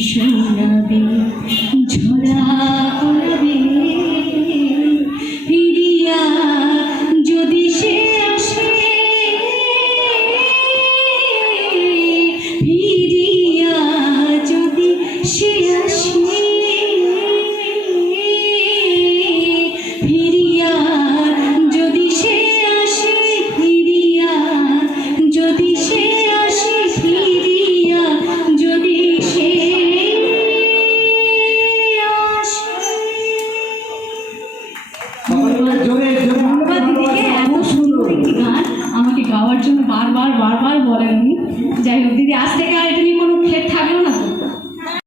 Krishna Radhe জন্য বারবার বারবার বলেন উনি যাই হোক দিদি আজ থেকে আর এটা নিয়ে